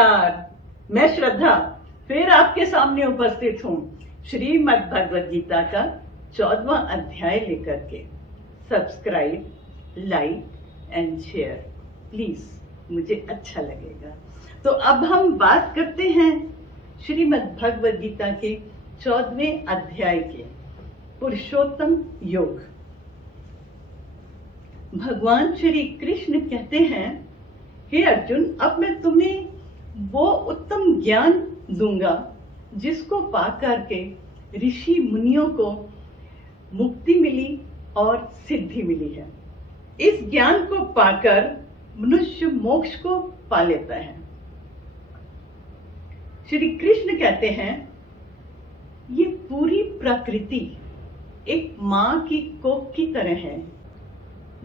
नमस्कार, मैं श्रद्धा फिर आपके सामने उपस्थित हूँ श्रीमद् भगवद गीता का 14वां अध्याय लेकर के। Subscribe, like and share please, मुझे अच्छा लगेगा। तो अब हम बात करते हैं श्रीमद् भगवद गीता के 14वें अध्याय के पुरुषोत्तम योग। भगवान श्री कृष्ण कहते हैं, हे अर्जुन, अब मैं तुम्हें वो उत्तम ज्ञान दूंगा जिसको पाकर के ऋषि मुनियों को मुक्ति मिली और सिद्धि मिली है। इस ज्ञान को पाकर मनुष्य मोक्ष को पा लेता है। श्री कृष्ण कहते हैं, ये पूरी प्रकृति एक मां की कोख की तरह है,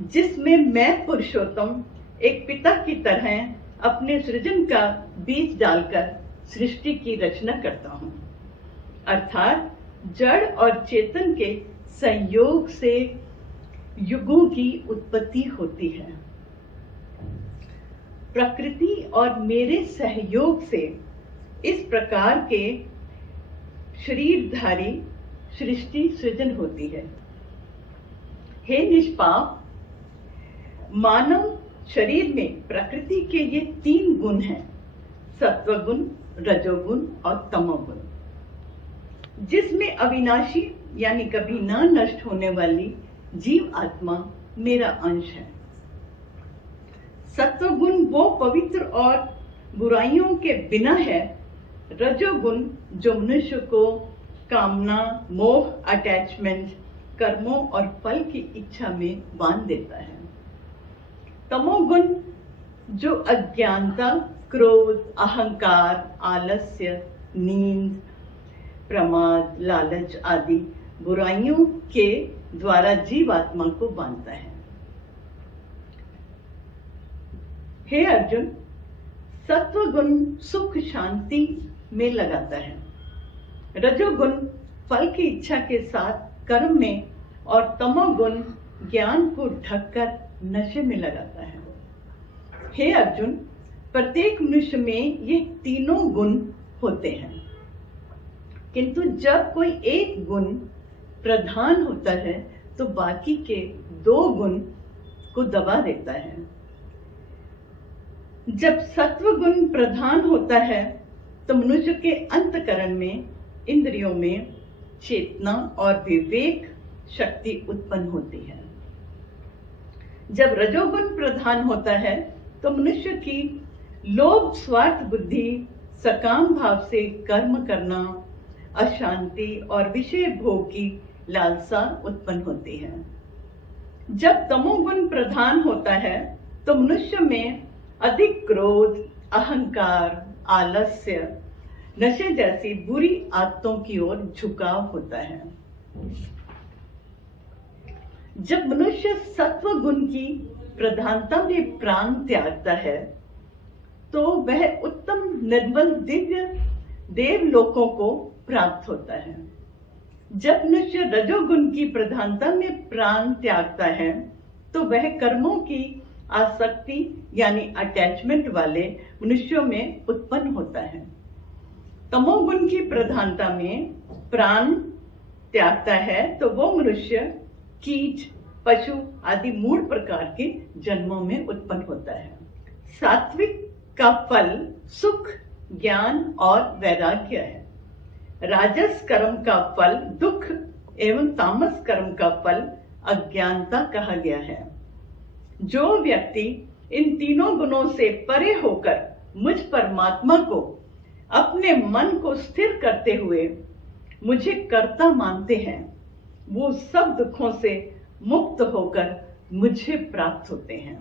जिसमें मैं पुरुषोत्तम एक पिता की तरह अपने सृजन का बीज डालकर सृष्टि की रचना करता हूं। अर्थात जड़ और चेतन के संयोग से युगों की उत्पत्ति होती है। प्रकृति और मेरे सहयोग से इस प्रकार के शरीरधारी सृष्टि सृजन होती है। हे निष्पाप, मानव शरीर में प्रकृति के ये 3 गुण हैं, सत्वगुण, रजोगुण और तमोगुण, जिसमें अविनाशी यानी कभी ना नष्ट होने वाली जीव आत्मा मेरा अंश है। सत्वगुण वो पवित्र और बुराइयों के बिना है। रजोगुण जो मनुष्य को कामना, मोह, अटैचमेंट, कर्मों और फल की इच्छा में बांध देता है। तमोगुण जो अज्ञानता, क्रोध, अहंकार, आलस्य, नींद, प्रमाद, लालच आदि बुराइयों के द्वारा जीवात्मा को बांधता है। हे अर्जुन, सत्वगुण सुख शांति में लगाता है। रजोगुण फल की इच्छा के साथ कर्म में और तमोगुण ज्ञान को ढककर नशे में लगाता है। हे अर्जुन, प्रत्येक मनुष्य में ये तीनों गुण होते हैं, किंतु जब कोई एक गुण प्रधान होता है तो बाकी के 2 गुण को दबा देता है। जब सत्व गुण प्रधान होता है तो मनुष्य के अंतकरण में, इंद्रियों में चेतना और विवेक शक्ति उत्पन्न होती है। जब रजोगुण प्रधान होता है तो मनुष्य की लोभ, स्वार्थ बुद्धि, सकाम भाव से कर्म करना, अशांति और विषय भोग की लालसा उत्पन्न होती है। जब तमोगुण प्रधान होता है तो मनुष्य में अधिक क्रोध, अहंकार, आलस्य, नशे जैसी बुरी आदतों की ओर झुकाव होता है। जब मनुष्य सत्व गुण की प्रधानता में प्राण त्यागता है तो वह उत्तम निर्मल दिव्य देवलोकों को प्राप्त होता है। जब मनुष्य रजोगुण की प्रधानता में प्राण त्यागता है तो वह कर्मों की आसक्ति यानी अटैचमेंट वाले मनुष्यों में उत्पन्न होता है। तमोगुण की प्रधानता में प्राण त्यागता है तो वो मनुष्य कीट, पशु आदि मूल प्रकार के जन्मों में उत्पन्न होता है। सात्विक का फल सुख, ज्ञान और वैराग्य है। राजस कर्म का फल दुख एवं तामस कर्म का फल अज्ञानता कहा गया है। जो व्यक्ति इन तीनों गुणों से परे होकर मुझ परमात्मा को अपने मन को स्थिर करते हुए मुझे कर्ता मानते हैं, वो सब दुखों से मुक्त होकर मुझे प्राप्त होते हैं।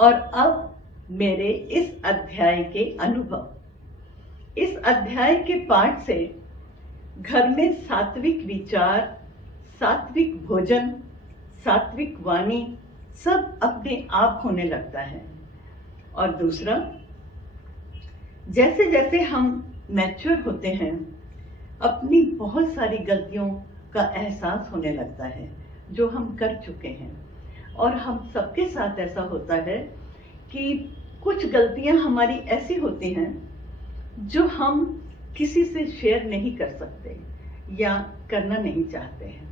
और अब मेरे इस अध्याय के अनुभव। इस अध्याय के पाठ से घर में सात्विक विचार, सात्विक भोजन, सात्विक वाणी सब अपने आप होने लगता है। और दूसरा, जैसे जैसे हम मैच्योर होते हैं, अपनी बहुत सारी गलतियों का एहसास होने लगता है जो हम कर चुके हैं। और हम सबके साथ ऐसा होता है कि कुछ गलतियां हमारी ऐसी होती हैं जो हम किसी से शेयर नहीं कर सकते या करना नहीं चाहते हैं।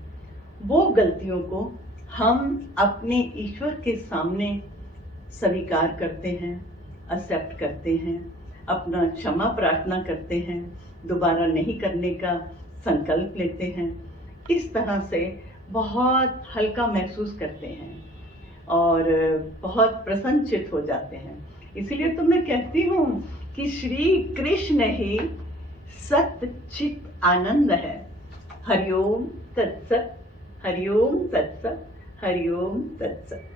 वो गलतियों को हम अपने ईश्वर के सामने स्वीकार करते हैं, एक्सेप्ट करते हैं, अपना क्षमा प्रार्थना करते हैं, दोबारा नहीं करने का संकल्प लेते हैं। इस तरह से बहुत हल्का महसूस करते हैं और बहुत प्रसन्नचित हो जाते हैं। इसलिए तो मैं कहती हूँ कि श्री कृष्ण ही सत्य चित आनंद है। हरिओम तत्सत, हरिओम तत्सत, हरिओम तत्सत।